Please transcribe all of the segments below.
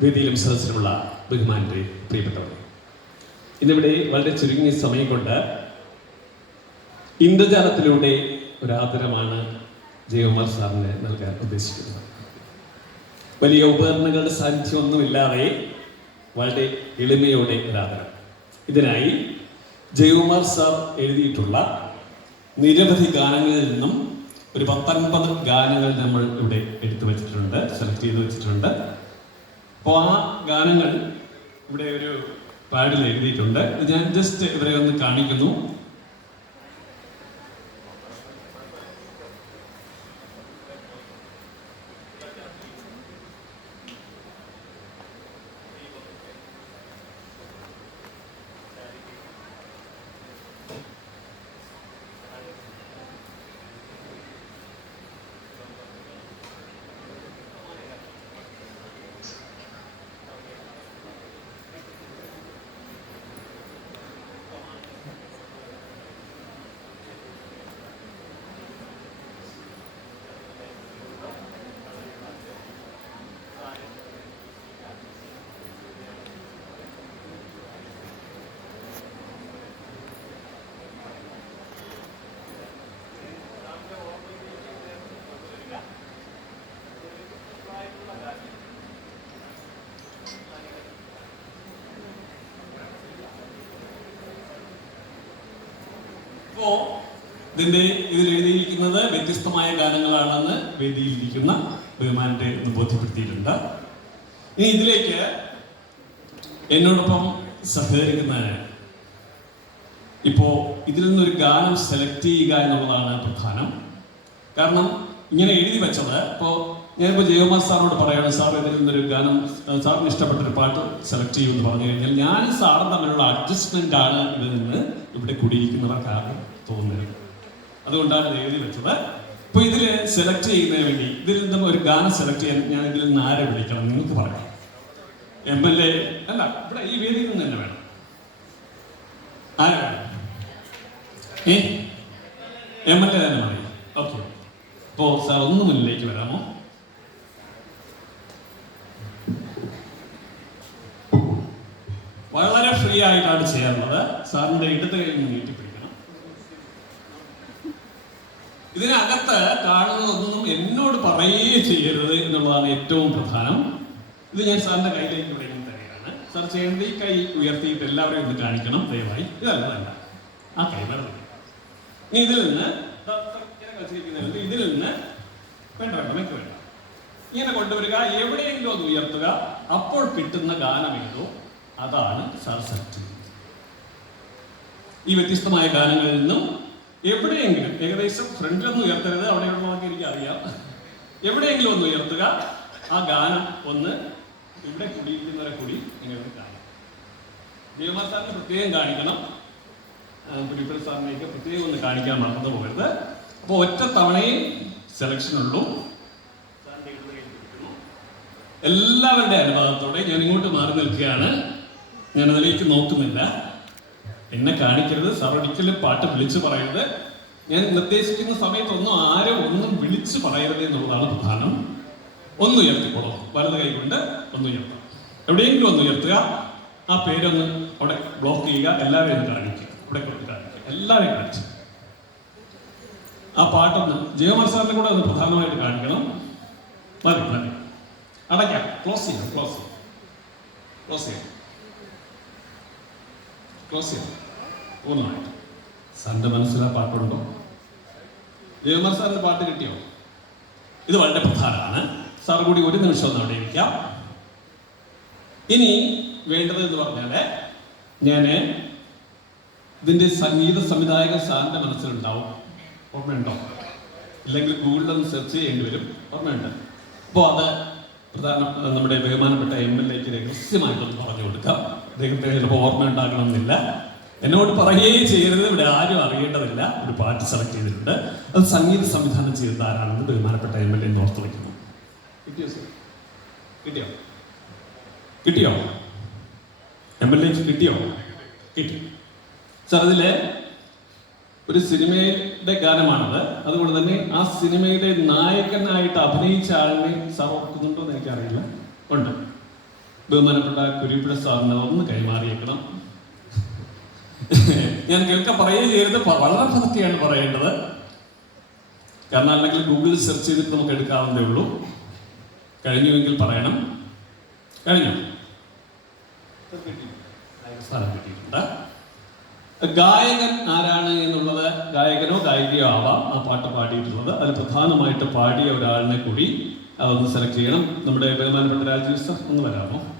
വേദിയിലും സദസ്സിലുമുള്ള ബഹുമാനത്തെ പ്രിയപ്പെട്ടവർ ഇന്നിവിടെ വളരെ ചുരുങ്ങിയ സമയം കൊണ്ട് ഇന്ദ്രജാലത്തിലൂടെ ഒരാദരമാണ് ജയകുമാർ സാറിന് നൽകാൻ ഉദ്ദേശിക്കുന്നത്. വലിയ ഉപകരണങ്ങളുടെ സാന്നിധ്യം ഒന്നുമില്ലാതെ വളരെ എളിമയോടെ ഒരാദരം ഇതിനായി ജയകുമാർ സാർ എഴുതിയിട്ടുള്ള നിരവധി ഗാനങ്ങളിൽ നിന്നും ഒരു പത്തൊൻപത് ഗാനങ്ങൾ നമ്മൾ ഇവിടെ എടുത്തു വെച്ചിട്ടുണ്ട് സെലക്ട് ചെയ്ത് വെച്ചിട്ടുണ്ട്. അപ്പോൾ ആ ഗാനങ്ങൾ ഇവിടെ ഒരു പാഡിൽ എഴുതിയിട്ടുണ്ട്. ഞാൻ ജസ്റ്റ് ഇവരെ ഒന്ന് കാണിക്കുന്നു. ഇപ്പോ ഇതിന്റെ ഇതിൽ എഴുതിയിരിക്കുന്നത് വ്യത്യസ്തമായ ഗാനങ്ങളാണെന്ന് വേദിയിലിരിക്കുന്ന ബഹുമാനത്തെ ഒന്ന് ബോധ്യപ്പെടുത്തിയിട്ടുണ്ട്. ഇനി ഇതിലേക്ക് എന്നോടൊപ്പം സഹകരിക്കുന്ന ഇപ്പോ ഇതിൽ നിന്നൊരു ഗാനം സെലക്ട് ചെയ്യുക എന്നുള്ളതാണ് പ്രധാനം. കാരണം ഇങ്ങനെ എഴുതി വെച്ചത് ഇപ്പോൾ ഞാനിപ്പോൾ ജയകുമാർ സാറിനോട് പറയാണ് സാർ ഇതിൽ നിന്നൊരു ഗാനം സാറിന് ഇഷ്ടപ്പെട്ടൊരു പാട്ട് സെലക്ട് ചെയ്യുമെന്ന് പറഞ്ഞു കഴിഞ്ഞാൽ ഞാൻ സാറും തമ്മിലുള്ള അഡ്ജസ്റ്റ്മെന്റ് ആണ് ഇതിൽ നിന്ന് ഇവിടെ കൂടിയിരിക്കുന്നവർക്കാണ് തോന്നുന്നത്. അതുകൊണ്ടാണ് എഴുതി വെച്ചത്. അപ്പൊ ഇതിൽ സെലക്ട് ചെയ്യുന്നതിന് വേണ്ടി ഇതിൽ നിന്നും ഒരു ഗാനം സെലക്ട് ചെയ്യാൻ ഞാൻ ഇതിൽ നിന്ന് ആരെ വിളിക്കണം നിങ്ങൾക്ക് പറയാം. എം എൽ എ അല്ല ഇവിടെ ഈ വേദിയിൽ നിന്ന് തന്നെ വേണം. ആരെ? എം എൽ എ തന്നെ മതി. ഓക്കെ അപ്പോ സാർ ഒന്ന് മുന്നിലേക്ക് വരാമോ? വളരെ ഫ്രീ ആയിട്ടാണ് ചെയ്യാറുള്ളത്. സാറിന്റെ ഇടത് കൈ ഒന്ന് ഇതിനകത്ത് കാണുന്നതൊന്നും എന്നോട് പറയുകയേ ചെയ്യരുത് എന്നുള്ളതാണ് ഏറ്റവും പ്രധാനം. ഇത് ഞാൻ സാറിന്റെ കയ്യിലേക്ക് ഇവിടെ തരികയാണ് സാർ ചെയ്യേണ്ട ഈ കൈ ഉയർത്തിയിട്ട് എല്ലാവരെയും ഒന്ന് കാണിക്കണം ദയവായി. ഇതല്ല വേണ്ട ആ കൈ വേണം. ഇനി ഇതിൽ നിന്ന് വെച്ചിരിക്കുന്നില്ല ഇതിൽ നിന്ന് വേണ്ട വേണ്ട നമുക്ക് വേണ്ട. ഇങ്ങനെ കൊണ്ടുവരിക എവിടെയെങ്കിലും അത് ഉയർത്തുക. അപ്പോൾ കിട്ടുന്ന ഗാനം ഏതോ? അതാണ് സാർ സെലക്ട് ഈ വ്യത്യസ്തമായ ഗാനങ്ങളിൽ നിന്നും എവിടെയെങ്കിലും ഏകദേശം ഫ്രണ്ടിലൊന്നും ഉയർത്തരുത് അവിടെയുള്ളതൊക്കെ എനിക്ക് അറിയാം. എവിടെയെങ്കിലും ഒന്ന് ഉയർത്തുക. ആ ഗാനം ഒന്ന് ഇവിടെ കുടിയിരിക്കുന്നവരെ കൂടി നിങ്ങൾ കാണിക്കും ദേവമാർ സാറിന് പ്രത്യേകം കാണിക്കണം. പുലിപ്പുര സാറിനെയൊക്കെ പ്രത്യേകം ഒന്ന് കാണിക്കാൻ മറന്നു പോകരുത്. അപ്പോൾ ഒറ്റ തവണയും സെലക്ഷൻ ഉള്ളൂ. എല്ലാവരുടെ അനുവാദത്തോടെ ഞാൻ ഇങ്ങോട്ട് മാറി നിൽക്കുകയാണ്. ഞാൻ അതിലേക്ക് നോക്കുന്നില്ല. എന്നെ കാണിക്കരുത്. സാർ ഒരിക്കലും പാട്ട് വിളിച്ചു പറയരുത്. ഞാൻ നിർദ്ദേശിക്കുന്ന സമയത്തൊന്നും ആരും ഒന്നും വിളിച്ചു പറയരുത് എന്നുള്ളതാണ് പ്രധാനം. ഒന്ന് ഉയർത്തിക്കോളൂ വലത് കൈ കൊണ്ട് ഒന്ന് ഉയർത്താം എവിടെയെങ്കിലും ഒന്ന് ഉയർത്തുക. ആ പേരൊന്ന് അവിടെ ബ്ലോക്ക് ചെയ്യുക. എല്ലാവരെയും കാണിക്കുക. ഇവിടെ കൊണ്ട് കാണിക്കുക. എല്ലാവരെയും കാണിച്ചു. ആ പാട്ടൊന്ന് ജയകുമാർ സാറിനെ കൂടെ ഒന്ന് പ്രധാനമായിട്ട് കാണിക്കണം. മതി മതി. അടയ്ക്കാം. ക്ലോസ് ചെയ്യാം ക്ലോസ് ചെയ്യാം. ക്ലോസ് ചെയ്യാം. ക്ലോസ് ചെയ്യാം. പൂർണമായിട്ട് സാറിന്റെ മനസ്സിൽ പാട്ടുണ്ടോ ദേവന്മാർ സാറിന്റെ പാട്ട് കിട്ടിയോ? ഇത് വളരെ പ്രധാനമാണ്. സാർ കൂടി ഒരു നിമിഷം ഒന്ന് അവിടെ ഇരിക്കാം. ഇനി വേണ്ടത് എന്ന് പറഞ്ഞാൽ ഞാൻ ഇതിന്റെ സംഗീത സംവിധായകൻ സാറിന്റെ മനസ്സിലുണ്ടാവും. ഓർമ്മയുണ്ടോ? ഇല്ലെങ്കിൽ ഗൂഗിളിൽ ഒന്ന് സെർച്ച് ചെയ്യേണ്ടി വരും. ഓർമ്മയുണ്ട്? അപ്പോൾ അത് പ്രധാന നമ്മുടെ ബഹുമാനപ്പെട്ട എം എൽ എക്ക് രഹസ്യമായിട്ടൊന്ന് പറഞ്ഞു കൊടുക്കാം. അദ്ദേഹത്തിന് ചിലപ്പോൾ ഓർമ്മ ഉണ്ടാകണമെന്നില്ല എന്നോട് പറയുകയും ചെയ്യരുത്. ഇവിടെ ആരും അറിയേണ്ടതില്ല. ഒരു പാട്ട് സെലക്ട് ചെയ്തിട്ടുണ്ട്. അത് സംഗീത സംവിധാനം ചെയ്തത് ആരാണെന്ന് ബഹുമാനപ്പെട്ട എം എൽ എ ഓർത്ത് വയ്ക്കുന്നു കിട്ടിയോ സർ കിട്ടിയോ? കിട്ടിയോ? എം എൽ എ കിട്ടിയോ? കിട്ടി. സാർ അതിലെ ഒരു സിനിമയുടെ ഗാനമാണത്. അതുകൊണ്ട് തന്നെ ആ സിനിമയുടെ നായകനായിട്ട് അഭിനയിച്ച ആളിനെ സാർ ഓർക്കുന്നുണ്ടോ എന്ന് എനിക്കറിയില്ല. ഉണ്ട്. ബഹുമാനപ്പെട്ട കുരിപ്പിട സാറിന് ഒന്ന് കൈമാറിയേക്കണം. ഞാൻ കേൾക്ക പറയുകയും ചെയ്യരുത്. വളരെ ഭക്തിയാണ് പറയേണ്ടത്. കാരണം അല്ലെങ്കിൽ ഗൂഗിൾ സെർച്ച് ചെയ്തിട്ട് നമുക്ക് എടുക്കാവുന്നതേ ഉള്ളൂ. കഴിഞ്ഞുവെങ്കിൽ പറയണം. കഴിഞ്ഞു? ഗായകൻ ആരാണ് എന്നുള്ളത്? ഗായകനോ ഗായികയോ ആവാം. ആ പാട്ട് പാടിയിട്ടുള്ളത്. അതിൽ പ്രധാനമായിട്ട് പാടിയ ഒരാളിനെ കൂടി അതൊന്ന് സെലക്ട് ചെയ്യണം. നമ്മുടെ ബഹുമാനപ്പെട്ട രാജീവ് സർ ഒന്ന് വരാമോ?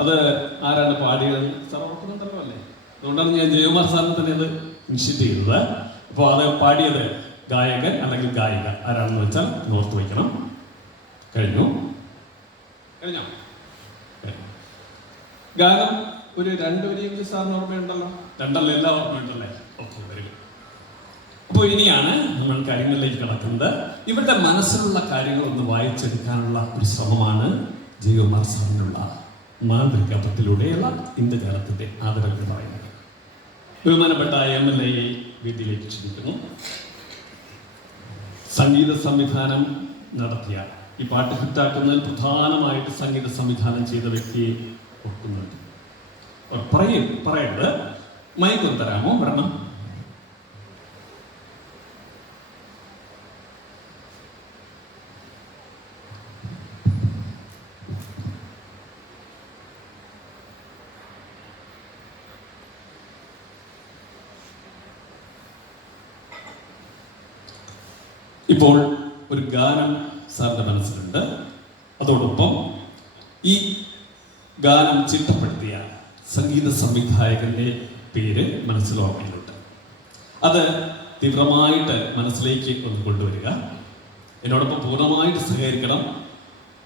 അത് ആരാണ് പാടിയത്? സാർ ഓർക്കുന്നുണ്ടല്ലോ അല്ലേ അതുകൊണ്ടാണ് ഞാൻ ജയകുമാർ സാറിന് തന്നെ അത് നിശ്ചിत ചെയ്തത്. അപ്പോൾ അത് പാടിയത് ഗായകൻ അല്ലെങ്കിൽ ഗായിക. ആരാണെന്ന് വെച്ചാൽ നോർത്ത് വയ്ക്കണം കഴിഞ്ഞു. കഴിഞ്ഞോ? ഗാനം ഒരു രണ്ട് വരിയെങ്കിലും സാറിന് ഓർമ്മയുണ്ടല്ലോ? രണ്ടല്ല എല്ലാം ഓർമ്മയുണ്ടല്ലേ? ഓക്കെ വെരി ഗുഡ് അപ്പോൾ ഇനിയാണ് നമ്മൾ കാര്യങ്ങളിലേക്ക് കടക്കുന്നത്. ഇവരുടെ മനസ്സിലുള്ള കാര്യങ്ങൾ ഒന്ന് വായിച്ചെടുക്കാനുള്ള ഒരു ശ്രമമാണ് ജയകുമാർ സാറിനുള്ള മാന്ത്രികത്വത്തിലൂടെയുള്ള ഇന്ത്യകാലത്തിന്റെ ആദരവ് പറയുന്നത്. ബഹുമാനപ്പെട്ട എം എൽ എ വീട്ടിലേക്ക് ചിന്തിക്കുന്നു സംഗീത സംവിധാനം നടത്തിയ ഈ പാട്ട് ഹിറ്റാക്കുന്നതിൽ പ്രധാനമായിട്ട് സംഗീത സംവിധാനം ചെയ്ത വ്യക്തിയെ ഓർക്കുന്നുണ്ട് പറയും പറയരുത് മൈക്കൊന്ന് തരാമോ വരണം ഇപ്പോൾ ഒരു ഗാനം സാറിന്റെ മനസ്സിലുണ്ട്. അതോടൊപ്പം ഈ ഗാനം ചിട്ടപ്പെടുത്തിയ സംഗീത സംവിധായകന്റെ പേര് മനസ്സിൽ അത് തീവ്രമായിട്ട് മനസ്സിലേക്ക് ഒന്ന് കൊണ്ടുവരിക. എന്നോടൊപ്പം പൂർണമായിട്ട് സഹകരിക്കണം.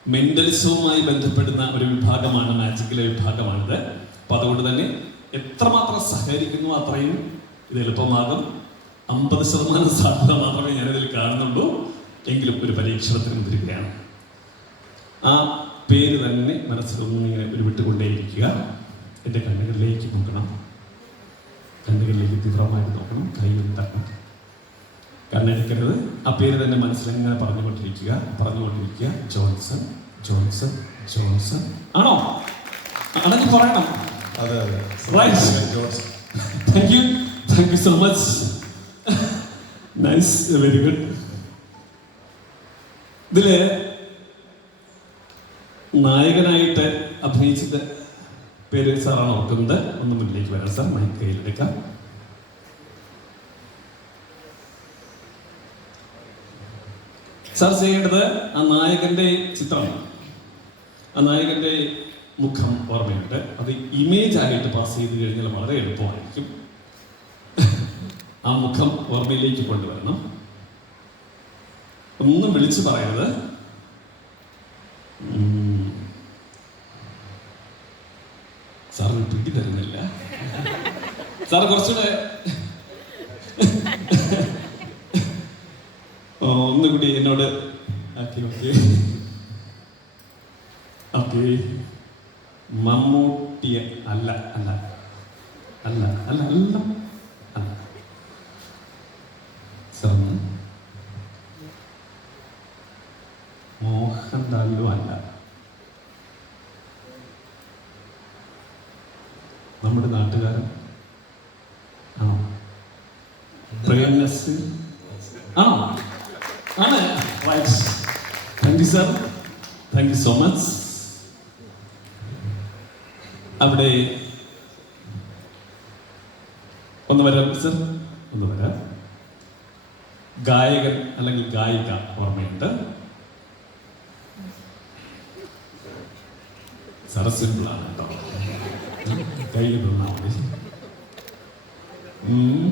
മെന്റലിസവുമായി ബന്ധപ്പെടുന്ന ഒരു വിഭാഗമാണ് മാജിക്കിലെ വിഭാഗമാണിത്. അപ്പോൾ അതുകൊണ്ട് തന്നെ എത്രമാത്രം സഹകരിക്കുന്നു അത്രയും ഇത് എളുപ്പമാകും. അമ്പത് ശതമാനം സാധ്യത മാത്രമേ ഞാനിതിൽ കാണുന്നുള്ളൂ. എങ്കിലും ഒരു പരീക്ഷണത്തിന് മുതിരുകയാണ്. ആ പേര് തന്നെ മനസ്സിലൊന്നും ഇങ്ങനെ ഒരു വിട്ടുകൊണ്ടേയിരിക്കുക. എന്റെ കണ്ണുകളിലേക്ക് നോക്കണം. കണ്ണുകളിലേക്ക് തീവ്രമായിട്ട് നോക്കണം. കൈയും തരണം കണ്ണെടുക്കരുത് ആ പേര് തന്നെ മനസ്സിലെങ്ങനെ പറഞ്ഞുകൊണ്ടിരിക്കുക. പറഞ്ഞുകൊണ്ടിരിക്കുക. Johnson Johnson Johnson. ആണോ? ആണെങ്കിൽ പറയണം. അതെ അതെ. Thank you thank you so much nice very good ഇതിൽ നായകനായിട്ട് അഭിനയിച്ചത് പേര് സാറാണ് ഓർക്കുന്നത്. ഒന്ന് മുന്നിലേക്ക് വരാം സാർ മൈക്ക് കയ്യിലെടുക്കാം. സാർ ചെയ്യേണ്ടത് ആ നായകന്റെ ചിത്രം ആ നായകന്റെ മുഖം ഓർമ്മയുണ്ട്. അത് ഇമേജ് ആയിട്ട് പാസ് ചെയ്ത് കഴിഞ്ഞാൽ വളരെ എളുപ്പമായിരിക്കും. ആ മുഖം ഓർമ്മയിലേക്ക് കൊണ്ടുവരണം. ഒന്നും വിളിച്ചു പറയരുത്. സാറിന് പിടി തരുന്നില്ല. സാർ കുറച്ചുകൂടെ ഓ, ഒന്നുകൂടി എന്നോട് ഓക്കെ ഓക്കെ ഓക്കെ മമ്മൂട്ടിയെ അല്ല അല്ല അല്ല അല്ല അല്ല അല്ല സാറിന് മോഹൻലാലും അല്ല. നമ്മുടെ നാട്ടുകാരൻ. സോ മച്ച് അവിടെ ഒന്ന് വരാം സർ ഒന്ന് വരാം. ഗായകൻ അല്ലെങ്കിൽ ഗായിക ഓർമ്മയുണ്ട് സാറ് സിമ്പിളാണ് കേട്ടോ കയ്യിൽ തന്നാൽ മതി ഉം.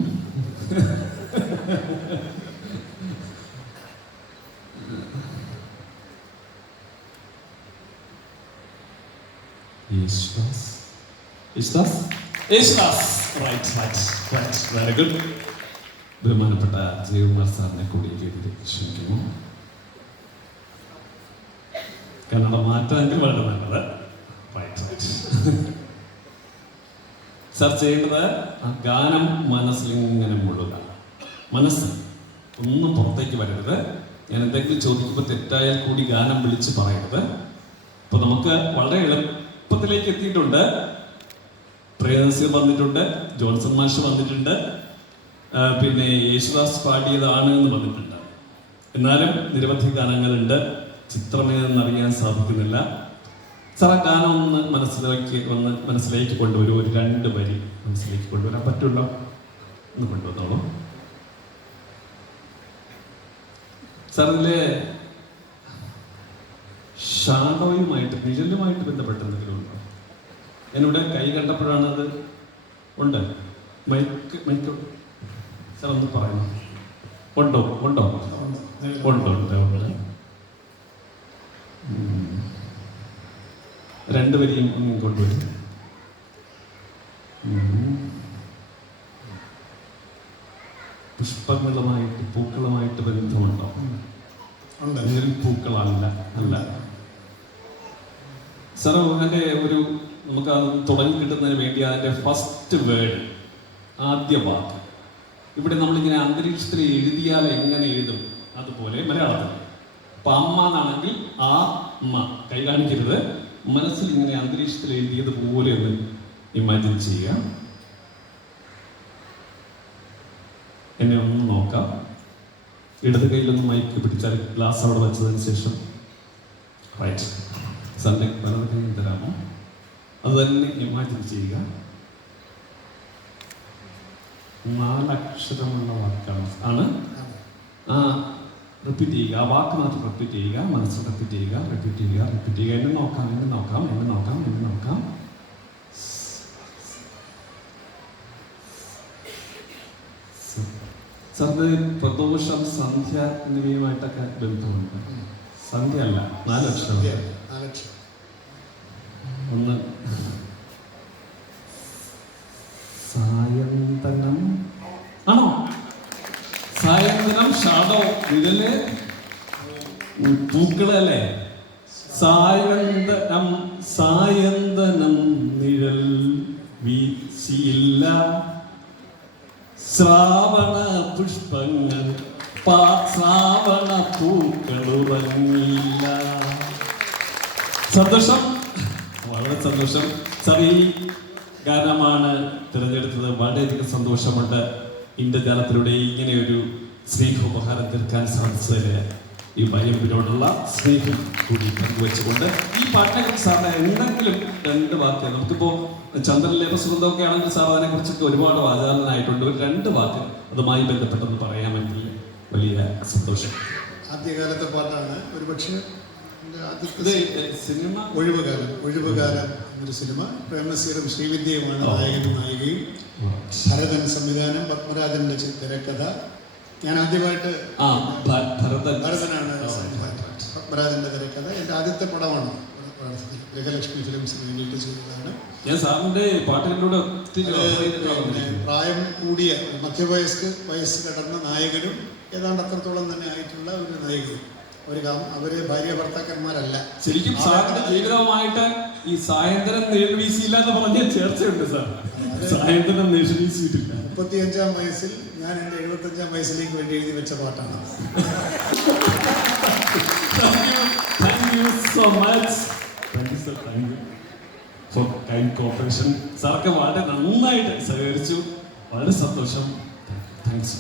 Yesudas Yesudas Yesudas right right right very good ബഹുമാനപ്പെട്ട ജയകുമാർ സാറിനെ കൂടി വേദിയിലേക്ക് ക്ഷണിക്കുന്നു. കന്നഡ മാറ്റാൻ വളരെ നല്ലത്. സാർ ചെയ്യേണ്ടത് ഗാനം മനസ്സിലിങ്ങനെ മുഴുക. മനസ്സ് ഒന്നും പുറത്തേക്ക് വരരുത്. ഞാൻ എന്തെങ്കിലും ചോദിക്കുമ്പോൾ തെറ്റായാൽ കൂടി ഗാനം വിളിച്ച് പറയരുത്. അപ്പൊ നമുക്ക് വളരെ എളുപ്പത്തിലേക്ക് എത്തിയിട്ടുണ്ട്. പ്രേയസി വന്നിട്ടുണ്ട് ജോൺസൺ മാഷ് വന്നിട്ടുണ്ട് പിന്നെ യേശുദാസ് പാടിയതാണ് എന്ന് വന്നിട്ടുണ്ട്. എന്നാലും നിരവധി ഗാനങ്ങളുണ്ട്. ചിത്രമേതെന്നറിയാൻ സാധിക്കുന്നില്ല. ആ ഗാനം ഒന്ന് മനസ്സിലേക്ക് ഒന്ന് മനസ്സിലേക്ക് കൊണ്ടുവരും. ഒരു രണ്ട് വരി മനസ്സിലേക്ക് കൊണ്ടുവരാൻ പറ്റുള്ള ഒന്ന് കൊണ്ടുവന്നോളൂ. സാർ ഇതിൽ ഷാഡോയുമായിട്ട് നിഴലുമായിട്ട് ബന്ധപ്പെട്ട എന്തെങ്കിലും ഉണ്ടോ? എന്നിവിടെ കൈ കണ്ടപ്പോഴാണ് അത് ഉണ്ട്. Mic mic. സാർ ഒന്ന് പറയുന്നു ഉണ്ടോ? ഉണ്ടോ? ഉണ്ടോ? ഉണ്ട് ഉണ്ട്. രണ്ടുപേരെയും ഒന്ന് കൊണ്ടുവരും വരും. പുഷ്പങ്ങളുമായിട്ട് പൂക്കളുമായിട്ട് ബന്ധമുണ്ടോ? എന്തെങ്കിലും പൂക്കളല്ല അല്ല. സാർ ഒരു നമുക്ക് അത് തുടങ്ങി കിട്ടുന്നതിന് വേണ്ടി അതിന്റെ ഫസ്റ്റ് വേർഡ് ആദ്യ വാക്ക്. ഇവിടെ നമ്മളിങ്ങനെ അന്തരീക്ഷത്തിൽ എഴുതിയാൽ എങ്ങനെ എഴുതും? അതുപോലെ മലയാളത്തിൽ. അപ്പൊ അമ്മ എന്നാണെങ്കിൽ ആ അമ്മ കൈ കാണിക്കരുത്. മനസ്സിൽ ഇങ്ങനെ അന്തരീക്ഷത്തിൽ എഴുതിയതുപോലെ ഒന്ന് ഇമാജിൻ ചെയ്യുക. എന്നെ ഒന്ന് നോക്കാം. ഇടത് കയ്യിലൊന്ന് മൈക്ക് പിടിച്ചാൽ ഗ്ലാസ് അവിടെ വെച്ചതിന് ശേഷം റൈറ്റ് സൺഡേ വലത് തരാമോ? അത് തന്നെ ഇമാജിൻ ചെയ്യുക. നാലക്ഷരമുള്ള വാക്കാണ്. ആണ്? ആ റിപ്പീറ്റ് ചെയ്യുക ആ വാക്ക് മാത്രം റിപ്പീറ്റ് ചെയ്യുക മനസ്സ് റിപ്പീറ്റ് ചെയ്യുക റിപ്പീറ്റ് ചെയ്യുക റിപ്പീറ്റ് ചെയ്യുക. എന്നെ നോക്കാം എന്നെ നോക്കാം എന്നെ നോക്കാം എന്നെ നോക്കാം. സാറിന് പ്രദോഷം സന്ധ്യ എന്നിവയുമായിട്ടൊക്കെ ബന്ധമുണ്ട്. സന്ധ്യ അല്ല നാലക്ഷരം അക്ഷരം. ഒന്ന്. സായന്തനം. ആണോ? ഷാഡോ ഇതിൽ പൂക്കളല്ലേ? സായന്തനം സായന്തനം നിഴൽ വീശിയില്ല. ശ്രാവണ പുഷ്പങ്ങൾ ശ്രാവണ പൂക്കളുറങ്ങില്ല സന്തോഷം. വളരെ സന്തോഷം. സാർ ഈ ഗാനമാണ് തിരഞ്ഞെടുത്തത്. വളരെയധികം സന്തോഷമുണ്ട്. ഇന്ത്യ ജനത്തിലൂടെ ഒരു സ്നേഹോപഹാരം തീർക്കാൻ സാധിച്ചതിന് ഈ വയമ്പിനോടുള്ള സ്നേഹം കൂടി പങ്കുവെച്ചുകൊണ്ട് ഈ പാട്ടിനെ കുറിച്ച് സാറിന് എന്തെങ്കിലും രണ്ട് വാക്ക്? നമുക്കിപ്പോ ചന്ദ്രനിലെ സുഗന്ധമൊക്കെ ആണെങ്കിൽ സാർ അതിനെ കുറിച്ചൊക്കെ ഒരുപാട് വാചാലനായിട്ടുണ്ട്. ഒരു രണ്ട് വാക്ക് അതുമായി ബന്ധപ്പെട്ടെന്ന് പറയാമെങ്കിൽ വലിയ സന്തോഷം. ആദ്യകാലത്തെ പാട്ടാണ്. ഒരുപക്ഷെ സിനിമ? ഒഴിവുകാലം. ഒഴിവുകാലം ഒരു സിനിമ. പ്രേമസീറും ശ്രീവിദ്യയുമാണ് നായകനും നായികയും. ഭരതൻ സംവിധാനം പത്മരാജന്റെ തിരക്കഥ. ഞാൻ ആദ്യമായിട്ട് ആ ഭരതൻ. ഭരതനാണ് പത്മരാജന്റെ തിരക്കഥ. എന്റെ ആദ്യത്തെ പടമാണ് ഗൃഹലക്ഷ്മി ഫിലിംസിന് വേണ്ടിയിട്ട് ചെയ്തതാണ്. ഞാൻ സാറിന്റെ പാട്ടിലൂടെ പ്രായം കൂടിയ മധ്യവയസ്ക് വയസ്സ് കടന്ന നായകനും ഏതാണ്ട് അത്രത്തോളം തന്നെ ആയിട്ടുള്ള ഒരു നായികയും. ഒരു കാരണം അവർ ഭാര്യ ഭർത്താക്കന്മാരല്ല. ശരിക്കും സാറിന്റെ ജീവിതവുമായിട്ട് ഈ സായന്തനം നീഴ്വീശിയില്ല എന്ന് പറഞ്ഞ ചേർച്ചയുണ്ട് സാർ. സായന്തനം നീഴ്വീശിയിട്ടില്ല മുപ്പത്തിയഞ്ചാം വയസ്സിൽ ഞാൻ എന്റെ എഴുപത്തഞ്ചാം വയസ്സിലേക്ക് വേണ്ടി എഴുതി വെച്ച പാട്ടാണ്. Thank you so much thank you thank you for kind സാർക്ക് വളരെ നന്നായിട്ട് സഹകരിച്ചു. വളരെ സന്തോഷം. താങ്ക്സ്